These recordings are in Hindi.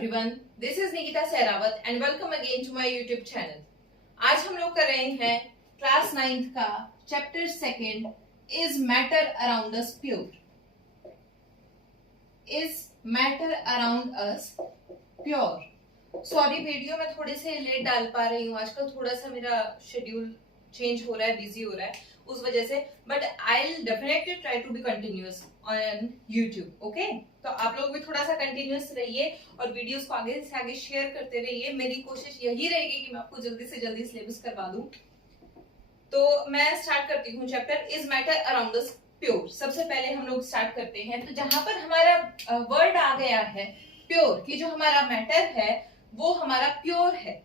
everyone, this is Nikita Sehrawat and welcome again to my YouTube channel. आज हम लोग कर रहे हैं क्लास 9th का chapter 2 is matter around us pure. Is matter around us pure. Sorry video मैं थोड़े से लेट डाल पा रही हूँ, आजकल थोड़ा सा मेरा शेड्यूल चेंज हो रहा है, बिजी हो रहा है उस वजह से, but I will definitely try to be continuous on YouTube. Okay, तो आप लोग भी थोड़ा सा कंटिन्यूअस रहिए और वीडियोस को आगे से आगे शेयर करते रहिए. मेरी कोशिश यही रहेगी कि मैं आपको जल्दी से जल्दी सिलेबस करवा दूं. तो मैं स्टार्ट करती हूँ chapter is matter around us pure. सबसे पहले हम लोग स्टार्ट करते हैं. तो जहां पर हमारा वर्ड आ गया है प्योर, कि जो हमारा मैटर है वो हमारा प्योर है.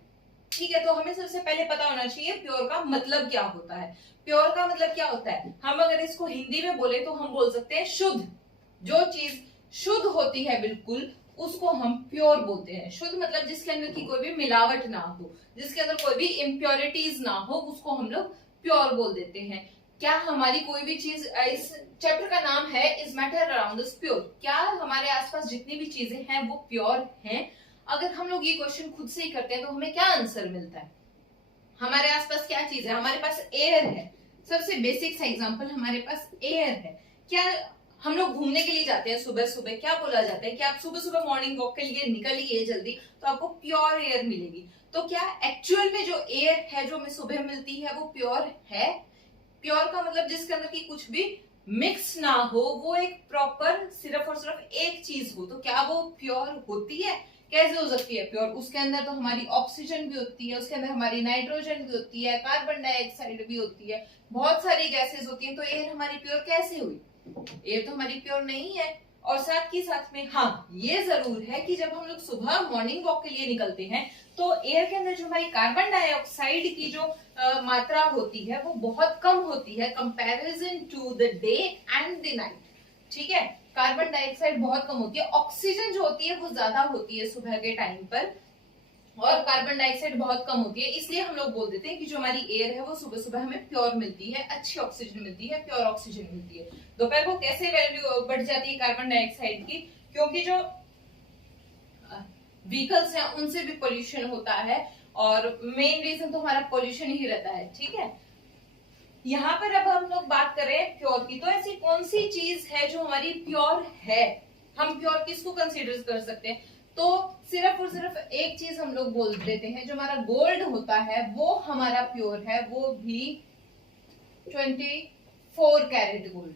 ठीक है, तो हमें सबसे पहले पता होना चाहिए प्योर का मतलब क्या होता है. प्योर का मतलब क्या होता है, हम अगर इसको हिंदी में बोले तो हम बोल सकते हैं शुद्ध. जो चीज शुद्ध होती है बिल्कुल, उसको हम प्योर बोलते हैं. शुद्ध मतलब जिसके अंदर की कोई भी मिलावट ना हो, जिसके अंदर कोई भी इम्प्योरिटीज ना हो, उसको हम लोग प्योर बोल देते हैं. क्या हमारी कोई भी चीज, इस चैप्टर का नाम है is matter around us pure, क्या हमारे आसपास जितनी भी चीजें हैं वो प्योर हैं? अगर हम लोग ये क्वेश्चन खुद से ही करते हैं तो हमें क्या आंसर मिलता है? हमारे आसपास क्या चीज है? हमारे पास एयर है. सबसे बेसिक सा एग्जांपल, हमारे पास एयर है. क्या हम लोग घूमने के लिए जाते हैं सुबह सुबह, क्या बोला जाता है कि आप सुबह सुबह मॉर्निंग वॉक के लिए निकलिए जल्दी, तो आपको प्योर एयर मिलेगी. तो क्या एक्चुअल में जो एयर है जो हमें सुबह मिलती है वो प्योर है? प्योर का मतलब जिसके अंदर की कुछ भी मिक्स ना हो, वो एक प्रॉपर सिर्फ और सिर्फ एक चीज हो, तो क्या वो प्योर होती है? कैसे हो सकती है प्योर? उसके अंदर तो हमारी ऑक्सीजन भी होती है, उसके अंदर हमारी नाइट्रोजन भी होती है, कार्बन डाइऑक्साइड भी होती है, बहुत सारी गैसेस होती हैं. तो एयर हमारी प्योर कैसे हुई? एयर तो हमारी प्योर नहीं है. और साथ ही साथ में हाँ, ये जरूर है कि जब हम लोग सुबह मॉर्निंग वॉक के लिए निकलते हैं तो एयर के अंदर जो हमारी कार्बन डाइऑक्साइड की जो मात्रा होती है वो बहुत कम होती है comparison to the day and the night. ठीक है, कार्बन डाइऑक्साइड बहुत कम होती है, ऑक्सीजन जो होती है वो ज्यादा होती है सुबह के टाइम पर, और कार्बन डाइऑक्साइड बहुत कम होती है. इसलिए हम लोग बोल देते हैं कि जो हमारी एयर है वो सुबह सुबह हमें प्योर मिलती है, अच्छी ऑक्सीजन मिलती है, प्योर ऑक्सीजन मिलती है. दोपहर को कैसे वैल्यू बढ़ जाती है कार्बन डाइऑक्साइड की? क्योंकि जो व्हीकल्स हैं उनसे भी पोल्यूशन होता है, और मेन रीजन तो हमारा पोल्यूशन ही रहता है. ठीक है, यहाँ पर अब हम लोग बात करें प्योर की, तो ऐसी कौन सी चीज है जो हमारी प्योर है? हम प्योर किसको कंसीडर कर सकते हैं? तो सिर्फ और सिर्फ एक चीज हम लोग बोल देते हैं, जो हमारा गोल्ड होता है वो हमारा प्योर है, वो भी 24 कैरेट गोल्ड.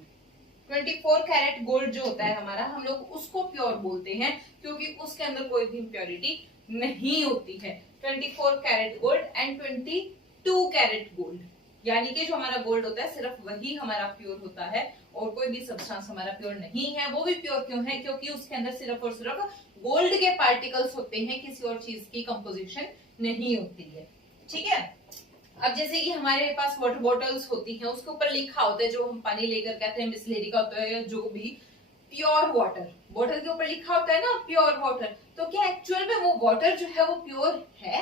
24 कैरेट गोल्ड जो होता है हमारा, हम लोग उसको प्योर बोलते हैं क्योंकि उसके अंदर कोई भी इम्प्योरिटी नहीं होती है. 24 carat gold and 22 carat gold, यानी कि जो हमारा गोल्ड होता है सिर्फ वही हमारा प्योर होता है, और कोई भी सब्सटेंस हमारा प्योर नहीं है. वो भी प्योर क्यों है? क्योंकि उसके अंदर सिर्फ और सिर्फ गोल्ड के पार्टिकल्स होते हैं, किसी और चीज की कंपोजिशन नहीं होती है. ठीक है, अब जैसे कि हमारे पास वाटर बॉटल्स होती हैं, उसके ऊपर लिखा होता है, जो हम पानी लेकर कहते हैं बिस्लेरी का होता है या जो भी, प्योर वाटर. बॉटल के ऊपर लिखा होता है ना प्योर वाटर. तो क्या एक्चुअल में वो वाटर जो है वो प्योर है?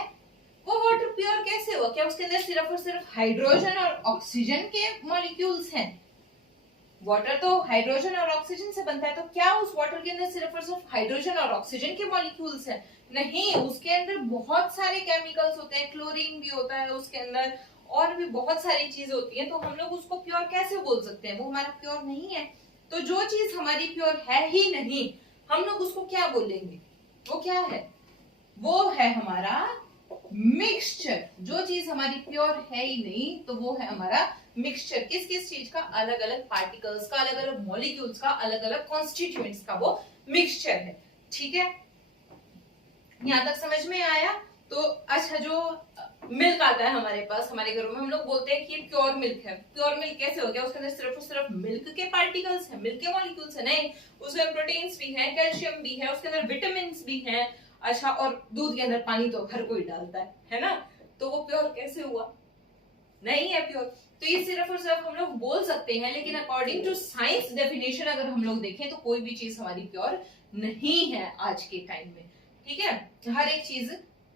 वो वाटर प्योर कैसे हुआ? क्या उसके अंदर सिर्फ और सिर्फ हाइड्रोजन और ऑक्सीजन के मॉलिक्यूल्स हैं? वाटर तो हाइड्रोजन और ऑक्सीजन से बनता है, तो क्या उस वाटर के अंदर सिर्फ और सिर्फ हाइड्रोजन और ऑक्सीजन के मॉलिक्यूल्स हैं? नहीं, उसके अंदर बहुत सारे केमिकल्स होते हैं, क्लोरीन भी होता है उसके अंदर, और भी बहुत सारी चीजें होती हैं. तो हम लोग उसको प्योर कैसे बोल सकते हैं? वो हमारा प्योर नहीं है. तो जो चीज हमारी प्योर है ही नहीं, हम लोग उसको क्या बोलेंगे? वो क्या है? वो है हमारा मिक्सचर. जो चीज हमारी प्योर है ही नहीं तो वो है हमारा मिक्सचर. किस किस चीज का? अलग अलग पार्टिकल्स का, अलग अलग मॉलिक्यूल्स का, अलग अलग कॉन्स्टिट्यूएंट्स का वो मिक्सचर है. ठीक है, यहां तक समझ में आया? तो अच्छा, जो मिल्क आता है हमारे पास, हमारे घरों में, हम लोग बोलते हैं कि प्योर मिल्क है. प्योर मिल्क कैसे हो गया? उसके अंदर सिर्फ और सिर्फ मिल्क के पार्टिकल्स हैं, मिल्क के मॉलिक्यूल्स है? नहीं, उसमें प्रोटीन्स भी हैं, कैल्शियम भी है, उसके अंदर विटामिन भी हैं. अच्छा, और दूध के अंदर पानी तो हर कोई डालता है ना? तो वो प्योर कैसे हुआ? नहीं है प्योर. तो ये सिर्फ और सिर्फ हम लोग बोल सकते हैं, लेकिन अकॉर्डिंग टू साइंस डेफिनेशन अगर हम लोग देखें तो कोई भी चीज हमारी प्योर नहीं है आज के टाइम में. ठीक है, हर एक चीज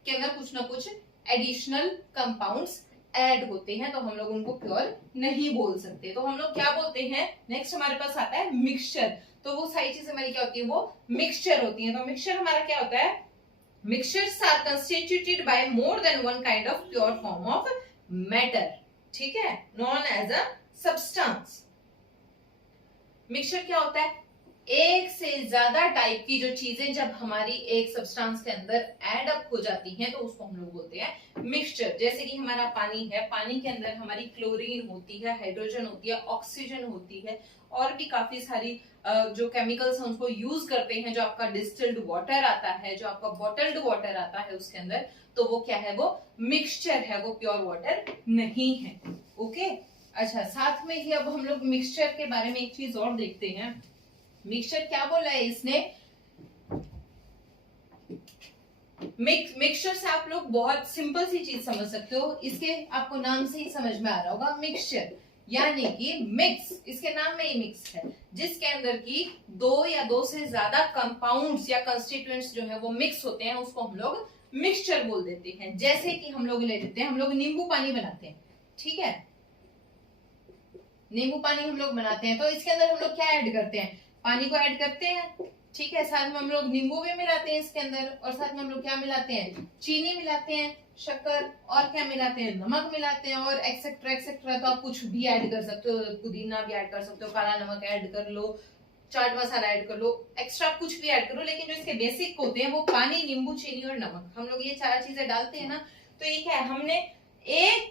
के अंदर कुछ ना कुछ एडिशनल कंपाउंड्स ऐड होते हैं, तो हम लोग उनको प्योर नहीं बोल सकते. तो हम लोग क्या बोलते हैं? नेक्स्ट हमारे पास आता है मिक्सचर. तो वो सारी चीज हमारी क्या होती है? वो मिक्सचर होती है. तो मिक्सचर हमारा क्या होता है? Mixtures are constituted by more than one kind of pure form of matter, ठीक है, known as a substance. Mixture क्या होता है? एक से ज्यादा टाइप की जो चीजें जब हमारी एक सब्सटेंस के अंदर ऐड अप हो जाती हैं तो उसको हम लोग बोलते हैं मिक्सचर। जैसे कि हमारा पानी है, पानी के अंदर हमारी क्लोरीन होती है, हाइड्रोजन होती है, ऑक्सीजन होती है, और भी काफी सारी जो केमिकल्स हैं उनको यूज करते हैं। जो आपका डिस्टिल्ड वाटर आता है, जो आपका बॉटल्ड वाटर आता है उसके अंदर, तो वो क्या है? वो मिक्सचर है, वो प्योर वाटर नहीं है। ओके, अच्छा, साथ में ही अब हम लोग मिक्सचर के बारे में एक चीज और देखते हैं। मिक्सचर क्या बोला है इसने? मिक्सचर से आप लोग बहुत सिंपल सी चीज समझ सकते हो, इसके आपको नाम से ही समझ में आ रहा होगा। मिक्सचर यानी कि मिक्स, इसके नाम में ही मिक्स है, जिसके अंदर की दो या दो से ज्यादा कंपाउंड्स या कंस्टिट्यूएंट्स जो है वो मिक्स होते हैं, उसको हम लोग मिक्सचर बोल देते हैं। जैसे कि हम लोग ले लेते हैं, हम लोग नींबू पानी बनाते हैं, ठीक है, नींबू पानी हम लोग बनाते हैं, तो इसके अंदर हम लोग क्या ऐड करते हैं? पानी को ऐड करते हैं, ठीक है, साथ में हम लोग नींबू भी मिलाते हैं इसके अंदर, और साथ में हम लोग क्या मिलाते हैं? चीनी मिलाते हैं, शक्कर, और क्या मिलाते हैं? नमक मिलाते हैं, और एक्सेट्रा एक्सेट्रा। तो आप कुछ भी ऐड कर सकते हो, पुदीना भी ऐड कर सकते हो, काला नमक ऐड कर लो, चाट मसाला ऐड कर लो, एक्स्ट्रा कुछ भी ऐड करो, लेकिन जो इसके बेसिक होते हैं वो पानी, नींबू, चीनी और नमक, हम लोग ये चार चीजें डालते हैं ना। तो ये क्या है? हमने एक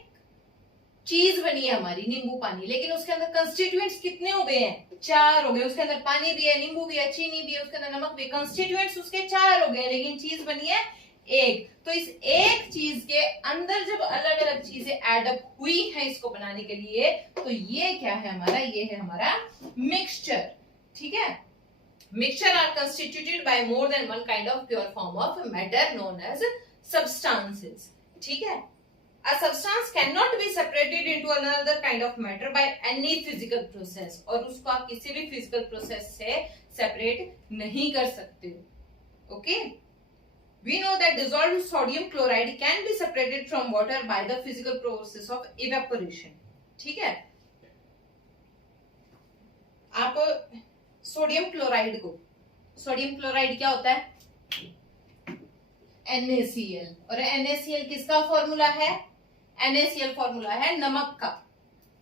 चीज बनी है हमारी नींबू पानी, लेकिन उसके अंदर कंस्टिट्यूएंट्स कितने हो गए हैं? चार हो गए। उसके अंदर पानी भी है, नींबू भी है, चीनी भी है, उसके अंदर नमक भी है, कंस्टिट्यूएंट्स उसके चार हो गए, लेकिन चीज बनी है एक। तो इस एक चीज के अंदर जब अलग अलग चीजें एड अप हुई है इसको बनाने के लिए, तो ये क्या है हमारा? ये है हमारा मिक्सचर, ठीक है। Mixtures are constituted by more than one kind of pure form of matter known as substances, ठीक है। A substance cannot be separated into another kind of matter by any physical process, और उसको आप किसी भी physical process से separate नहीं कर सकते। Okay? We know that dissolved sodium chloride can be separated from water by the physical process of evaporation. ठीक है? आप सोडियम क्लोराइड को, सोडियम क्लोराइड क्या होता है? NaCl, और NaCl किसका फॉर्मूला है? NaCl फॉर्मूला है नमक का।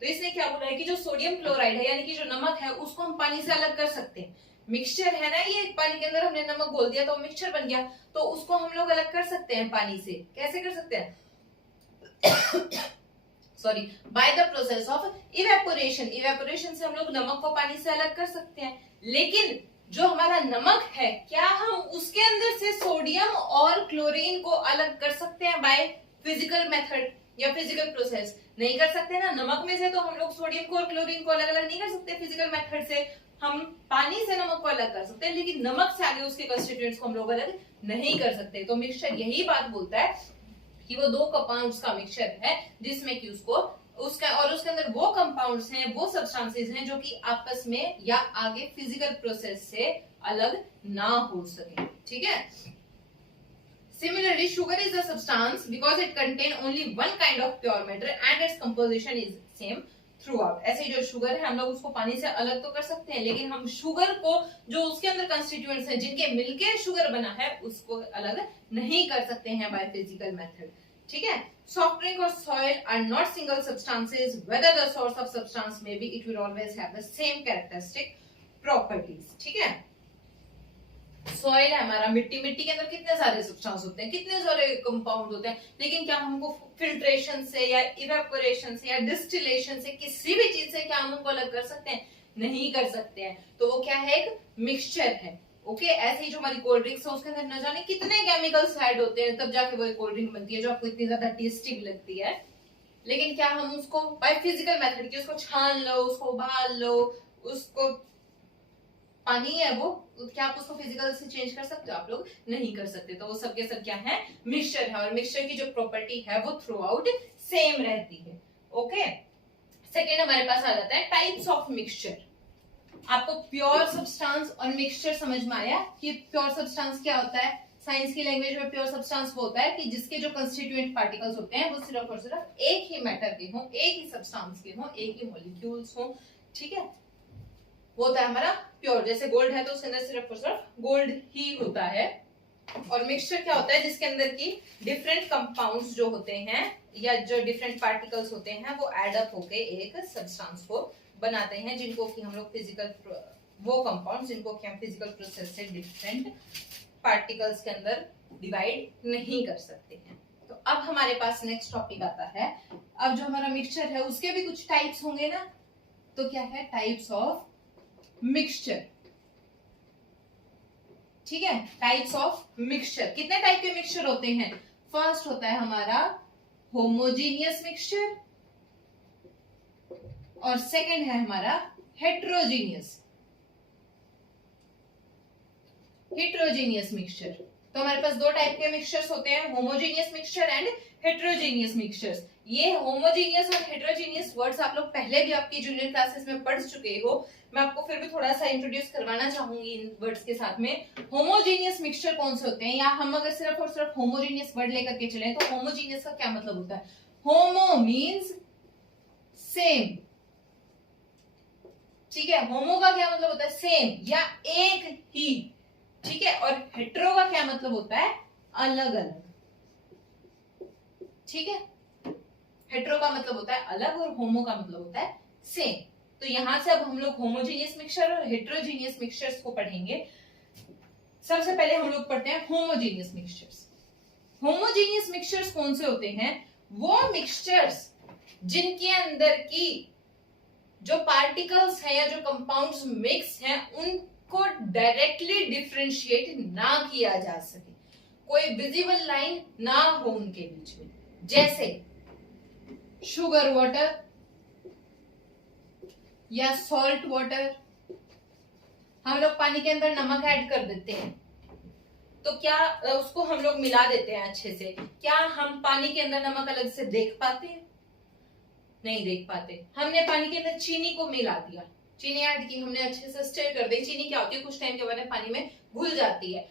तो इसने क्या बोला है कि जो सोडियम क्लोराइड है यानी कि जो नमक है उसको हम पानी से अलग कर सकते हैं। मिक्सचर है ना, ये पानी के अंदर हमने नमक घोल दिया तो मिक्सचर बन गया, तो उसको हम लोग अलग कर सकते हैं पानी से। कैसे कर सकते हैं? Sorry, by the process of evaporation. Evaporation से हम लोग नमक को पानी से अलग कर सकते हैं, लेकिन जो हमारा नमक है, क्या हम उसके अंदर से सोडियम और क्लोरीन को अलग कर सकते हैं बाय फिजिकल मेथड या फिजिकल प्रोसेस? नहीं कर सकते ना। नमक में से तो हम लोग सोडियम को और क्लोरीन को अलग अलग नहीं कर सकते फिजिकल मेथड से। हम पानी से नमक को अलग कर सकते हैं, लेकिन नमक से आगे उसके कंस्टिट्यूएंट्स को हम लोग अलग नहीं कर सकते। तो मिक्सचर यही बात बोलता है कि वो दो कंपाउंड्स का मिक्सचर है, जिसमें कि उसको उसका और उसके अंदर वो कंपाउंड्स हैं, वो सब्सटेंसेस हैं जो कि आपस में या आगे फिजिकल प्रोसेस से अलग ना हो सके, ठीक है। Similarly, sugar is a substance because it contain only one kind of pure matter and its composition is same throughout. ऐसे जो शुगर है हम लोग उसको पानी से अलग तो कर सकते हैं, लेकिन हम शुगर को जो उसके अंदर कंस्टिट्यूएंट्स हैं जिनके मिलके शुगर बना है उसको अलग नहीं कर सकते हैं बाय फिजिकल मेथड, ठीक है। Soft drink or soil are not single substances. Whether the source of substance may be, it will always have the same characteristic properties, ठीक है। सॉइल है हमारा, मिट्टी, मिट्टी के अंदर कितने सारे सब्सटेंस होते हैं, कितने सारे कंपाउंड होते हैं, लेकिन क्या हमको फिल्ट्रेशन से या इवेपोरेशन से या डिस्टिलेशन से किसी भी चीज से क्या हम उनको अलग कर सकते हैं? नहीं कर सकते हैं। तो वो क्या है? एक मिक्सचर है। ओके, ऐसे ही जो हमारी कोल्ड ड्रिंक्स है उसके अंदर न जाने कितने केमिकल्स ऐड होते हैं, तब जाके वो एक कोल्ड ड्रिंक बनती है जो आपको इतनी ज्यादा टेस्टी लगती है। लेकिन क्या हम उसको बाय फिजिकल मेथड की उसको छान लो, उसको उबाल लो, उसको पानी है वो, क्या आप उसको फिजिकल से चेंज कर सकते हो? आप लोग नहीं कर सकते। तो वो सब के सब क्या है? मिक्सचर है, और मिक्सचर की जो प्रॉपर्टी है वो थ्रू आउट सेम रहती है। ओके, सेकेंड हमारे पास आ जाता है टाइप्स ऑफ मिक्सचर। आपको प्योर सब्सटेंस और मिक्सचर समझ में आया कि प्योर सब्सटेंस क्या होता है? साइंस की लैंग्वेज में प्योर सब्सटेंस वो होता है कि जिसके जो कंस्टिट्यूएंट पार्टिकल्स होते हैं वो सिर्फ और सिर्फ एक ही मैटर के हों, एक ही सब्सटेंस के हों, एक ही मॉलिक्यूल्स हों, ठीक है। वो होता है हमारा प्योर। जैसे गोल्ड है तो उसके अंदर सिर्फ और सिर्फ गोल्ड ही होता है, और मिक्सचर क्या होता है, जिसके अंदर की डिफरेंट कंपाउंड्स जो होते हैं या जो डिफरेंट पार्टिकल्स होते हैं वो एड अप होके एक सब्सटेंस को बनाते हैं, जिनको कि हम लोग फिजिकल, वो कंपाउंड्स जिनको कि हम फिजिकल प्रोसेस से डिफरेंट पार्टिकल्स के अंदर डिवाइड नहीं कर सकते हैं। तो अब हमारे पास नेक्स्ट टॉपिक आता है, अब जो हमारा मिक्सचर है उसके भी कुछ टाइप्स होंगे ना, तो क्या है, टाइप्स ऑफ मिक्सचर। ठीक है, टाइप्स ऑफ मिक्सचर। कितने टाइप के मिक्सचर होते हैं? फर्स्ट होता है हमारा होमोजीनियस मिक्सचर, और सेकंड है हमारा हेट्रोजीनियस मिक्सचर। तो हमारे पास दो टाइप के मिक्सचर्स होते हैं, homogeneous mixture and heterogeneous mixtures. ये होमोजीनियस और हेट्रोजीनियस वर्ड्स आप लोग पहले भी आपकी जूनियर क्लासेस में पढ़ चुके हो, मैं आपको फिर भी थोड़ा सा इंट्रोड्यूस करवाना चाहूंगी इन वर्ड्स के साथ में। होमोजीनियस मिक्सचर कौन से होते हैं, या हम अगर सिर्फ और सिर्फ होमोजीनियस वर्ड लेकर के चलें तो होमोजीनियस का क्या मतलब होता है? होमो मीन्स सेम, ठीक है, होमो का क्या मतलब होता है? सेम या एक ही, ठीक है। और हेट्रो का क्या मतलब होता है? अलग अलग, ठीक है। हेट्रो का मतलब होता है अलग और होमो का मतलब होता है सेम। तो यहां से अब हम लोग होमोजीनियस मिक्सचर और हेट्रोजीनियस मिक्सचर्स को पढ़ेंगे। सबसे पहले हम लोग पढ़ते हैं होमोजीनियस मिक्सचर्स। होमोजीनियस मिक्सचर्स कौन से होते हैं? वो मिक्सचर्स जिनके अंदर की जो पार्टिकल्स हैं या जो कंपाउंड्स मिक्स हैं उनको डायरेक्टली डिफरेंशिएट ना किया जा सके, कोई विजिबल लाइन ना हो उनके बीच में। जैसे शुगर वाटर या सॉल्ट वाटर, हम लोग पानी के अंदर नमक ऐड कर देते हैं, तो क्या उसको हम लोग मिला देते हैं अच्छे से, क्या हम पानी के अंदर नमक अलग से देख पाते हैं? नहीं देख पाते। हमने पानी के अंदर चीनी को मिला दिया, चीनी ऐड की, हमने अच्छे से स्टर कर दी। चीनी क्या होती है, कुछ टाइम के बाद पानी में घुल जाती है।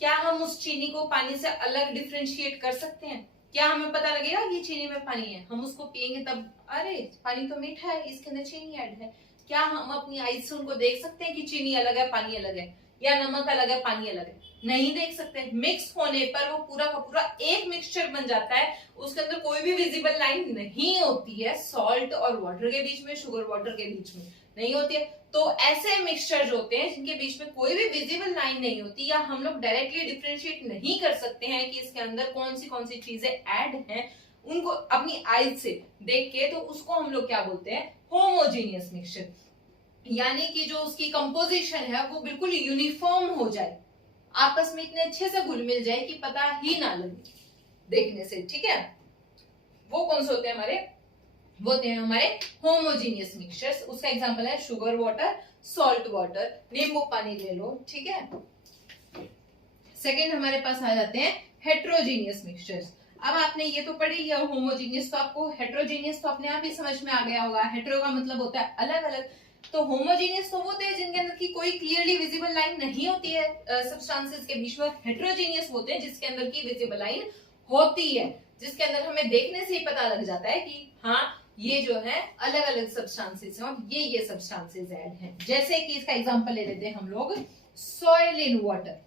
क्या हम उस चीनी को पानी से अलग डिफरेंशिएट कर सकते हैं? क्या हमें पता लगेगा कि चीनी में पानी है? हम उसको पिएंगे तब अरे पानी तो मीठा है, इसके अंदर चीनी ऐड है। क्या हम अपनी आईज से उनको देख सकते हैं कि चीनी अलग है पानी अलग है, या नमक अलग है पानी अलग है? नहीं देख सकते। मिक्स होने पर वो पूरा का पूरा एक मिक्सचर बन जाता है, उसके अंदर कोई भी विजिबल लाइन नहीं होती है। सॉल्ट और वाटर के बीच में, शुगर वाटर के बीच में नहीं होती है। तो ऐसे मिक्सचर जो होते हैं जिनके बीच में कोई भी विजिबल लाइन नहीं होती, या हम लोग डायरेक्टली डिफरेंशिएट नहीं कर सकते हैं कि इसके अंदर कौन सी चीजें ऐड हैं, उनको अपनी आईज से देख के, तो उसको हम लोग क्या बोलते हैं? Homogeneous mixture. यानी कि जो उसकी कंपोजिशन है वो बिल्कुल यूनिफॉर्म हो जाए, आपस में इतने अच्छे से घुल मिल जाए कि पता ही ना लगे देखने से, ठीक है। वो कौन से होते हैं हमारे? वो होते हैं हमारे होमोजीनियस मिक्सचर्स। उसका एग्जांपल है शुगर वाटर, सॉल्ट वाटर, नींबू पानी ले लो, ठीक है। सेकंड हमारे पास आ जाते हैं हेट्रोजीनियस मिक्सचर्स। अब आपने ये तो पढ़ लिया होमोजीनियस, तो आपको हेट्रोजीनियस तो अपने आप ही समझ में आ गया होगा। हेट्रो का मतलब होता है अलग अलग, तो होमोजीनियस तो वो होते हैं जिनके अंदर की कोई क्लियरली विजिबल लाइन नहीं होती है सब्सटेंसेस के बीच में। हेट्रोजीनियस होते हैं जिसके अंदर की विजिबल लाइन होती है, जिसके अंदर हमें देखने से ही पता लग जाता है कि हाँ ये जो है अलग अलग सब्सटेंसेस हैं और ये सब्सटेंसेस ऐड हैं। जैसे कि इसका एग्जांपल ले लेते हैं हम लोग, सॉइल इन वाटर,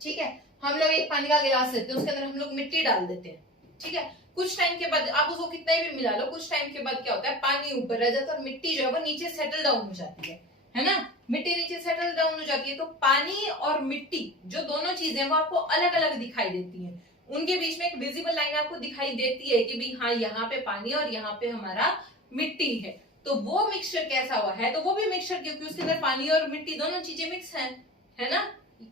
ठीक है। हम लोग एक पानी का गिलास लेते हैं, उसके अंदर हम लोग मिट्टी डाल देते हैं, ठीक है। कुछ टाइम के बाद आप उसको कितना भी मिला लो, कुछ टाइम के बाद क्या होता है, पानी ऊपर रह जाता है और मिट्टी जो है वो नीचे सेटल डाउन हो जाती है ना। मिट्टी नीचे सेटल डाउन हो जाती है, तो पानी और मिट्टी जो दोनों चीजें वो आपको अलग अलग दिखाई देती हैं। उनके बीच में एक विजिबल लाइन आपको दिखाई देती है कि भाई हाँ यहाँ पे पानी और यहाँ पे हमारा मिट्टी है। तो वो मिक्सचर कैसा हुआ है, तो वो भी मिक्सचर, क्योंकि उसके अंदर पानी और मिट्टी दोनों चीजें मिक्स है ना।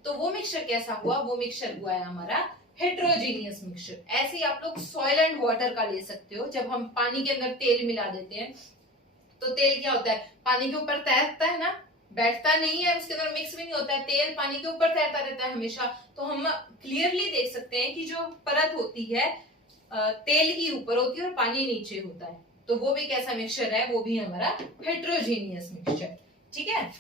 तो वो मिक्सचर कैसा हुआ, वो मिक्सचर हुआ है हमारा हेट्रोजीनियस मिक्सचर। ऐसे ही आप लोग सॉइल एंड वाटर का ले सकते हो। जब हम पानी के अंदर तेल मिला देते हैं तो तेल क्या होता है, पानी के ऊपर तैरता है ना, बैठता नहीं है, उसके अंदर मिक्स भी नहीं होता है, तेल पानी के ऊपर तैरता रहता है हमेशा। तो हम क्लियरली देख सकते हैं कि जो परत होती है तेल ही ऊपर होती है और पानी नीचे होता है। तो वो भी कैसा मिक्सचर है, वो भी हमारा हेट्रोजीनियस मिक्सचर, ठीक है।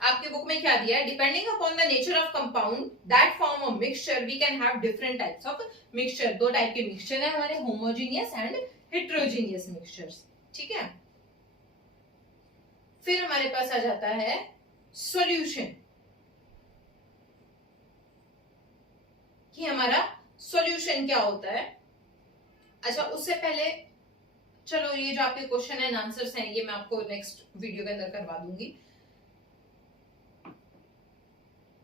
आपके बुक में क्या दिया है, depending upon the nature of compound that form of mixture we can have different types of mixture. दो टाइप के मिक्सचर है हमारे, होमोजीनियस एंड हेट्रोजीनियस मिक्सचर्स, ठीक है। फिर हमारे पास आ जाता है सॉल्यूशन। कि हमारा सॉल्यूशन क्या होता है। अच्छा, उससे पहले चलो ये जो आपके क्वेश्चन एंड आंसर्स हैं ये मैं आपको नेक्स्ट वीडियो के अंदर करवा दूंगी।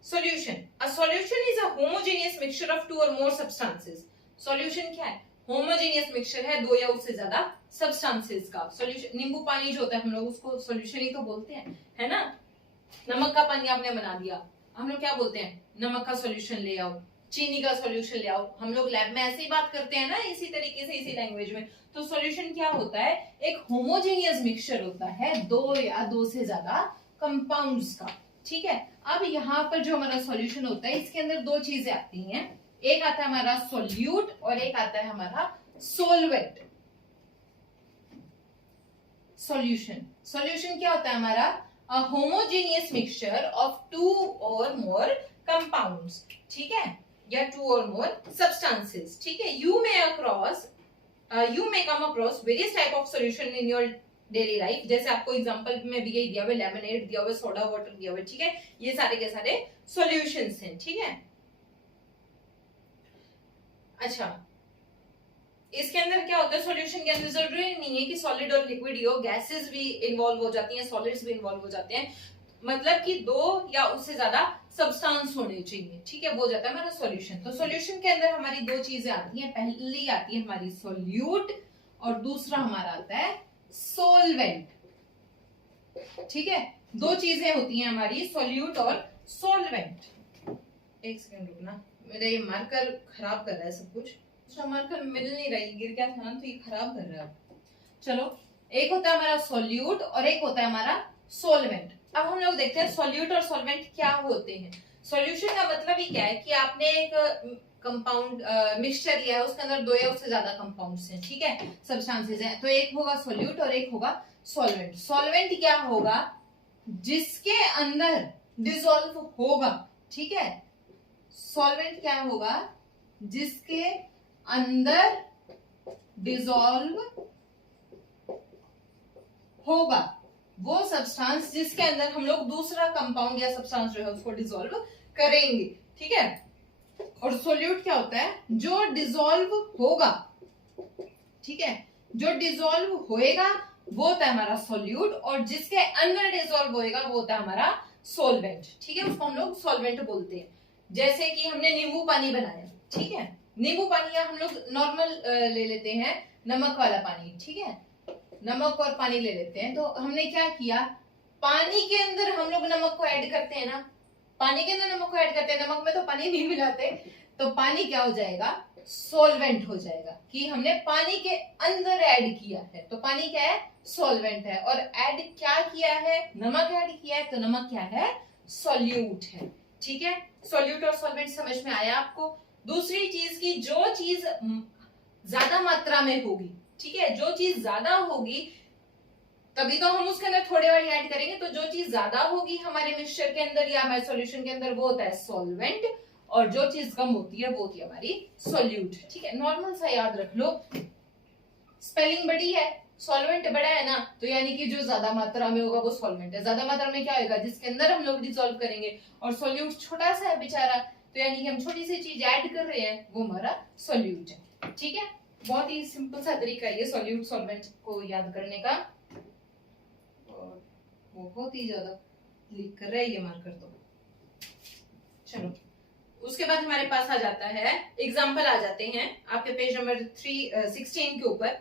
Solution, a solution is a homogeneous mixture of two or more substances. Solution क्या है? होमोजेनियस मिक्सचर है दो या उससे ज्यादा सब्सटेंसेस का। सॉल्यूशन, नींबू पानी जो होता है हम लोग उसको सॉल्यूशन ही तो बोलते हैं, है ना। नमक का पानी आपने बना दिया, हम लोग क्या बोलते हैं? नमक का सॉल्यूशन ले आओ, चीनी का सॉल्यूशन ले आओ। हम लोग लैब में ऐसे ही बात करते हैं ना, इसी तरीके से, इसी लैंग्वेज में। तो सॉल्यूशन क्या होता है? एक होमोजेनियस मिक्सचर होता है दो या दो से ज्यादा कंपाउंड्स का, ठीक है। अब यहाँ पर जो हमारा सॉल्यूशन होता है इसके अंदर दो चीजें आती हैं, एक आता है हमारा सोल्यूट और एक आता है हमारा सोलवेंट। सॉल्यूशन, सॉल्यूशन क्या होता है हमारा? A homogeneous mixture of two or more compounds, ठीक है, या टू और मोर सब्सटेंसेस, ठीक है। You may come across various type of solution in your daily life. जैसे आपको एग्जांपल में भी यही दिया हुआ, लेमनेड दिया हुआ, सोडा वाटर दिया हुआ, ठीक है। ये सारे के सारे सॉल्यूशंस हैं, ठीक है। अच्छा, इसके अंदर क्या होता है? सॉल्यूशन के अंदर जरूरी नहीं है कि सॉलिड और लिक्विड ही हो, गैसेस भी इन्वॉल्व हो जाती हैं, सॉलिड्स भी इन्वॉल्व हो जाते हैं। मतलब कि दो या उससे ज्यादा सब्सटेंस होने चाहिए, ठीक है, वो हो जाता है हमारा सॉल्यूशन। तो सॉल्यूशन के अंदर हमारी दो चीजें आती हैं, पहली आती है हमारी सोल्यूट और दूसरा हमारा आता है सोलवेंट, ठीक है। दो चीजें होती हैं हमारी, सोल्यूट और सोलवेंट। एक सेकंड रुकना, मेरा ये मार्कर खराब कर रहा है सब कुछ। दूसरा मार्कर मिल नहीं रही, गिर गया था ना तो ये खराब कर रहा है। चलो, एक होता है हमारा सोल्यूट और एक होता है हमारा सोलवेंट। अब हम लोग देखते हैं सोल्यूट और सोलवेंट क्या होते हैं। सॉल्यूशन का मतलब ही क्या है कि आपने एक कंपाउंड मिक्सचर लिया है, उसके अंदर दो या उससे ज्यादा कंपाउंड्स हैं, ठीक है, सब्सटेंसेस हैं। तो एक होगा सोल्यूट और एक होगा सॉल्वेंट। सॉल्वेंट क्या होगा? जिसके अंदर डिसॉल्व होगा, ठीक है। सॉल्वेंट क्या होगा? जिसके अंदर डिसॉल्व होगा, वो सब्सटेंस जिसके अंदर हम लोग दूसरा कंपाउंड या सब्सटेंस जो है उसको डिसॉल्व करेंगे, ठीक है। और सोल्यूट क्या होता है? जो डिसॉल्व होगा, ठीक है, जो डिसॉल्व होएगा वो होता है हमारा सोल्यूट, और जिसके अंदर डिसॉल्व होएगा वो होता है हमारा सोलवेंट, ठीक है। उसको हम लोग सोलवेंट बोलते हैं। जैसे कि हमने नींबू पानी बनाया, ठीक है, नींबू पानी या हम लोग नॉर्मल ले लेते हैं नमक वाला पानी, ठीक है, नमक और पानी ले लेते हैं। तो हमने क्या किया? पानी के अंदर हम लोग नमक को ऐड करते हैं ना, पानी के अंदर नमक को ऐड करते हैं, नमक में तो पानी नहीं मिलाते, तो पानी क्या हो जाएगा? सोलवेंट हो जाएगा, कि हमने पानी के अंदर ऐड किया है, तो पानी क्या है? सोलवेंट है। और ऐड क्या किया है? नमक ऐड किया है, तो नमक क्या है? सोल्यूट है, ठीक है। सोल्यूट और सोलवेंट समझ में आया आपको? दूसरी चीज की, जो चीज ज्यादा मात्रा में होगी, ठीक है, जो चीज ज्यादा होगी तभी तो हम उसके अंदर थोड़े वाली ऐड करेंगे। तो जो चीज ज्यादा होगी हमारे मिक्सचर के अंदर या हमारे सॉल्यूशन के अंदर वो होता है सॉल्वेंट, और जो चीज कम होती है वो होती है हमारी सोल्यूट, ठीक है। नॉर्मल सा याद रख लो, स्पेलिंग बड़ी है, सॉल्वेंट बड़ा है ना, तो यानी कि जो ज्यादा मात्रा में होगा वो सॉल्वेंट है। ज्यादा मात्रा में क्या होगा? जिसके अंदर हम लोग डिसॉल्व करेंगे। और सोल्यूट छोटा सा है बेचारा, तो यानी कि हम छोटी सी चीज ऐड कर रहे हैं, वो हमारा सोल्यूट है, ठीक है। बहुत ही सिंपल सा तरीका है ये सोल्यूट सॉल्वेंट को याद करने का, और बहुत ही ज्यादा लीक कर रहा है ये मार्कर तो। चलो, उसके बाद हमारे पास आ जाता है एग्जाम्पल, आ जाते हैं आपके पेज नंबर 316 के ऊपर।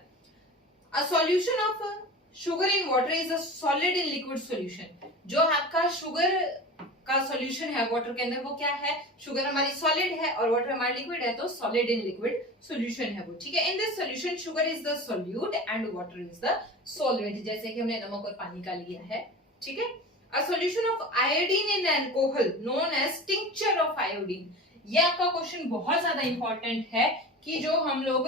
A solution of sugar in water is a solid in liquid solution. जो आपका शुगर का सॉल्यूशन है वाटर के अंदर, वो क्या है? शुगर हमारी सॉलिड है और वाटर हमारा लिक्विड है, तो सॉलिड इन लिक्विड सॉल्यूशन है वो, ठीक है। In this solution sugar is the solute and water is the solvent, जैसे कि हमने नमक और पानी का लिया है, ठीक है। A solution of iodine in alcohol known as tincture of iodine। ये आपका क्वेश्चन बहुत ज्यादा इंपॉर्टेंट है कि जो हम लोग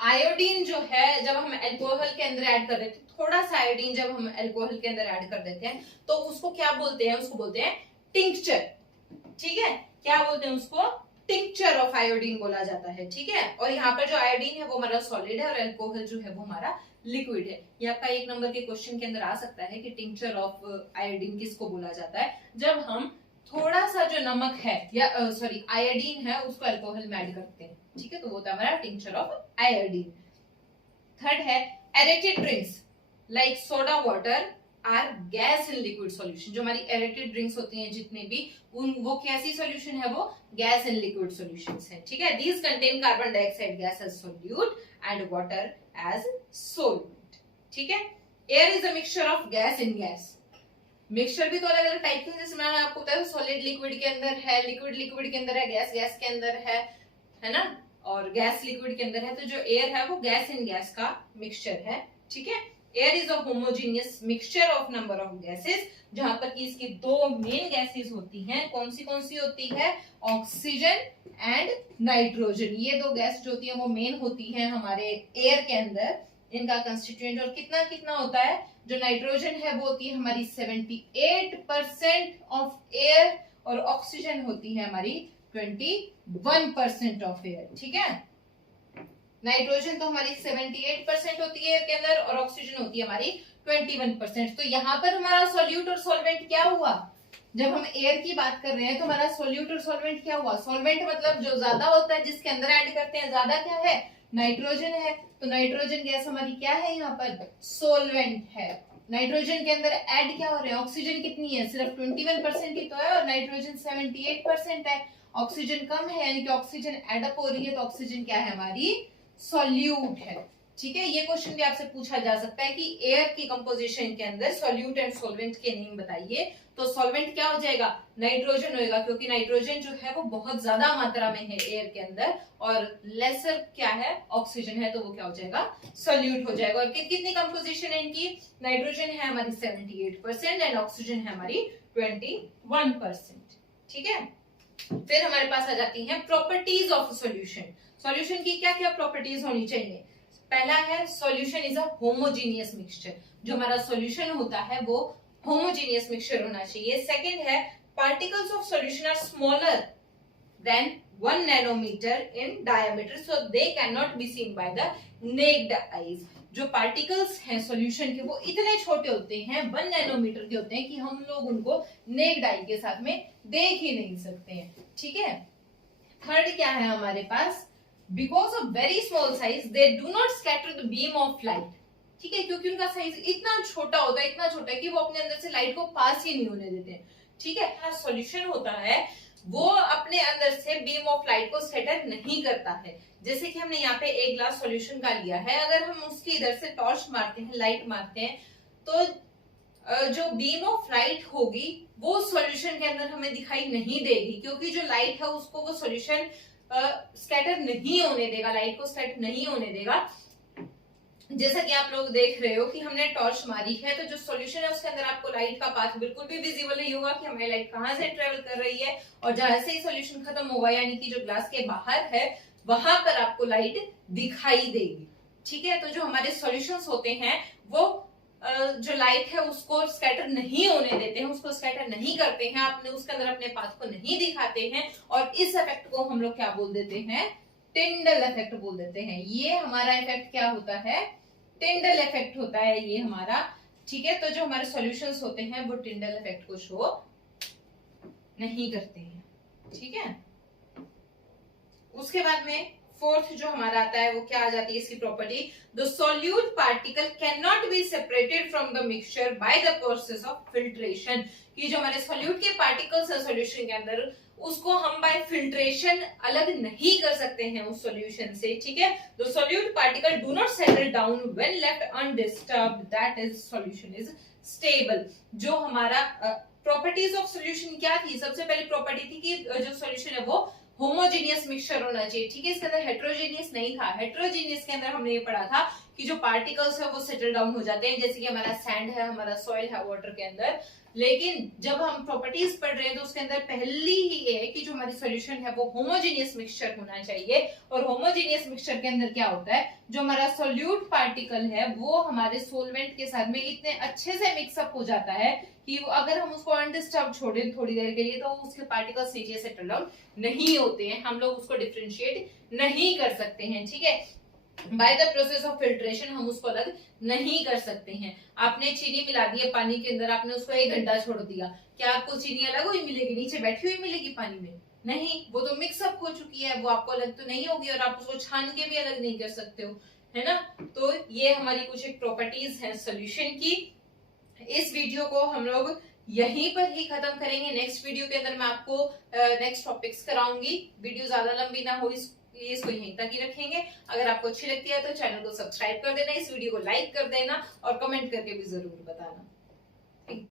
आयोडीन जो है जब हम अल्कोहल के अंदर ऐड कर देते हैं, थोड़ा सा आयोडीन जब हम अल्कोहल के अंदर ऐड कर देते हैं, तो उसको क्या बोलते हैं? उसको बोलते हैं टिंक्चर, ठीक है। क्या बोलते हैं उसको? टिंक्चर ऑफ आयोडीन बोला जाता है, ठीक है। और यहाँ पर जो आयोडीन है वो हमारा सॉलिड है और अल्कोहल जो है वो हमारा लिक्विड है। ये आपका 1 नंबर के क्वेश्चन के अंदर आ सकता है कि टिंक्चर ऑफ आयोडीन किसको बोला जाता है? जब हम थोड़ा सा जो नमक है या सॉरी आयोडीन है उसको अल्कोहल में ऐड करते हैं, ठीक है, तो वो होता है हमारा टिंचर ऑफ आयोडीन। थर्ड है aerated drinks like soda water or gas in liquid solution. जो हमारी एरेटेड ड्रिंक्स होती हैं जितने भी, उन वो कैसी सॉल्यूशन है, वो गैस इन लिक्विड सॉल्यूशंस है, ठीक है। These contain carbon dioxide gas as solute and water as solvent, ठीक है। Air is a mixture of gas in gas. Mixture भी तो अलग अलग टाइप के, जैसे मैंने आपको बताया सॉलिड लिक्विड के अंदर है, लिक्विड लिक्विड के अंदर है, गैस गैस के अंदर है ना, और गैस लिक्विड के अंदर है। तो जो एयर है वो गैस इन गैस का मिक्सचर है, ठीक है। Air is a homogeneous mixture of number of gases, जहां पर कि इसकी दो मेन गैसेस होती हैं। कौन सी होती है, ऑक्सीजन एंड नाइट्रोजन। ये दो गैस जो होती है वो मेन होती है हमारे एयर के अंदर, इनका कंस्टिट्यूएंट। और कितना कितना होता है, जो नाइट्रोजन है वो होती है हमारी 78% ऑफ एयर, और ऑक्सीजन होती है हमारी 21% ऑफ एयर, ठीक है। नाइट्रोजन तो हमारी 78% होती है एयर के अंदर, और ऑक्सीजन होती है हमारी 21%। तो यहाँ पर हमारा सॉल्यूट और सॉल्वेंट क्या हुआ, जब हम एयर की बात कर रहे हैं तो हमारा सॉल्यूट और सॉल्वेंट क्या हुआ। सॉल्वेंट मतलब जो ज्यादा होता है, जिसके अंदर ऐड करते हैं, ज्यादा क्या है, नाइट्रोजन है। तो नाइट्रोजन गैस हमारी क्या है, यहाँ पर सोलवेंट है। नाइट्रोजन के अंदर ऐड क्या हो रहा है, ऑक्सीजन कितनी है, सिर्फ 21% ही तो है, और नाइट्रोजन 78% है। ऑक्सीजन कम है, यानी कि ऑक्सीजन एडअप हो रही है, तो ऑक्सीजन क्या है हमारी, सॉल्यूट है, ठीक है। ये क्वेश्चन भी आपसे पूछा जा सकता है कि एयर की कंपोजिशन के अंदर सॉल्यूट एंड सॉल्वेंट के नेम बताइए। तो सॉल्वेंट क्या हो जाएगा, नाइट्रोजन होएगा, क्योंकि नाइट्रोजन जो है वो बहुत ज्यादा मात्रा में है एयर के अंदर, और लेसर क्या है, ऑक्सीजन है, तो वो क्या हो जाएगा, सॉल्यूट हो जाएगा। और कितनी कंपोजिशन है इनकी, नाइट्रोजन है हमारी 78% एंड ऑक्सीजन है हमारी 21%, ठीक है। फिर हमारे पास आ जाती हैं प्रॉपर्टीज ऑफ सॉल्यूशन। सॉल्यूशन की क्या क्या प्रॉपर्टीज होनी चाहिए। पहला है solution is a homogeneous mixture. जो हमारा सॉल्यूशन होता है वो होमोजेनियस मिक्सचर होना चाहिए। सेकंड है particles of solution are smaller than 1 nanometre in diameter, so they can not be seen by the naked eyes. जो पार्टिकल्स हैं सॉल्यूशन के वो इतने छोटे होते हैं, 1 नैनोमीटर के होते हैं, कि हम लोग उनको नेक्ड आई के साथ में देख ही नहीं सकते हैं, ठीक है। थर्ड क्या है हमारे पास, because of very small size they do not scatter the beam of light, ठीक है, क्योंकि उनका साइज इतना छोटा होता है, इतना छोटा है कि वो अपने अंदर से लाइट को पास ही नहीं होने देते, ठीक है। सॉल्यूशन होता है वो अपने अंदर से बीम ऑफ लाइट को स्कैटर नहीं करता है। जैसे कि हमने यहाँ पे एक ग्लास सॉल्यूशन का लिया है, अगर हम उसके इधर से टॉर्च मारते हैं, लाइट मारते हैं, तो जो बीम ऑफ लाइट होगी वो सॉल्यूशन के अंदर हमें दिखाई नहीं देगी, क्योंकि जो लाइट है उसको वो सॉल्यूशन स्कैटर नहीं होने देगा, लाइट को स्कैटर नहीं होने देगा। जैसा कि आप लोग देख रहे हो कि हमने टॉर्च मारी है, तो जो सॉल्यूशन है उसके अंदर आपको लाइट का पाथ बिल्कुल भी विजिबल नहीं होगा कि हमारी लाइट कहां से ट्रेवल कर रही है, और जहां से ही सॉल्यूशन खत्म होगा, यानी कि जो ग्लास के बाहर है वहां पर आपको लाइट दिखाई देगी, ठीक है। तो जो हमारे सॉल्यूशंस होते हैं वो जो लाइट है उसको स्कैटर नहीं होने देते हैं, उसको स्कैटर नहीं करते हैं, आपने उसके अंदर अपने पाथ को नहीं दिखाते हैं, और इस इफेक्ट को हम लोग क्या बोल देते हैं, टिंडल इफेक्ट बोल देते हैं। ये हमारा इफेक्ट क्या होता है, टिंडल इफेक्ट होता है ये हमारा, ठीक है। तो जो हमारे सॉल्यूशंस होते हैं वो टिंडल इफेक्ट को शो नहीं करते हैं, ठीक है। उसके बाद में फोर्थ जो हमारा आता है वो क्या आ जाती है इसकी property, the solute particle can not be separated from the mixture by the process of filtration. कि जो हमारे सॉल्यूट के पार्टिकल्स है सॉल्यूशन के अंदर, उसको हम बाय फिल्ट्रेशन अलग नहीं कर सकते हैं उस सॉल्यूशन से, ठीक है। The solute particle do not settle down when left undisturbed, that is solution is stable. जो हमारा प्रॉपर्टीज ऑफ सॉल्यूशन क्या थी, सबसे पहली प्रॉपर्टी थी कि जो सॉल्यूशन है वो होमोजेनियस मिक्सचर होना चाहिए, ठीक है। इसके अंदर हेट्रोजेनियस नहीं था। हेट्रोजेनियस के अंदर हमने ये पढ़ा था कि जो पार्टिकल्स है वो सेटल डाउन हो जाते हैं, जैसे कि हमारा सैंड है, हमारा सॉइल है वाटर के अंदर। लेकिन जब हम प्रॉपर्टीज पढ़ रहे हैं तो उसके अंदर पहली ही ये है कि जो हमारी सॉल्यूशन है वो होमोजेनियस मिक्सचर होना चाहिए। और होमोजेनियस मिक्सचर के अंदर क्या होता है, जो हमारा सॉल्यूट पार्टिकल है वो हमारे सोलवेंट के साथ में इतने अच्छे से मिक्सअप हो जाता है कि अगर हम उसको अनडिस्टर्ब छोड़े थोड़ी देर के लिए तो उसके पार्टिकल्स नीचे सेटल डाउन नहीं होते हैं, हम लोग उसको डिफरेंशिएट नहीं कर सकते हैं, ठीक है। By the process of filtration हम उसको अलग नहीं कर सकते हैं। आपने चीनी मिला दी है पानी के अंदर, आपने उसको 1 घंटा छोड़ दिया, क्या आपको चीनी अलग हुई मिलेगी, नीचे बैठी हुई मिलेगी पानी में? नहीं, वो तो मिक्सअप हो चुकी है, वो आपको अलग तो नहीं होगी, और आप उसको छान के भी अलग नहीं कर सकते हो, है ना। तो ये हमारी कुछ एक प्रॉपर्टीज है सोल्यूशन की। इस वीडियो को हम लोग यहीं पर ही खत्म करेंगे। नेक्स्ट वीडियो के अंदर मैं आपको नेक्स्ट टॉपिक्स कराऊंगी। वीडियो ज्यादा लंबी ना हो इसलिए इसको यहीं तक ही रखेंगे। अगर आपको अच्छी लगती है तो चैनल को सब्सक्राइब कर देना, इस वीडियो को लाइक कर देना और कमेंट करके भी जरूर बताना।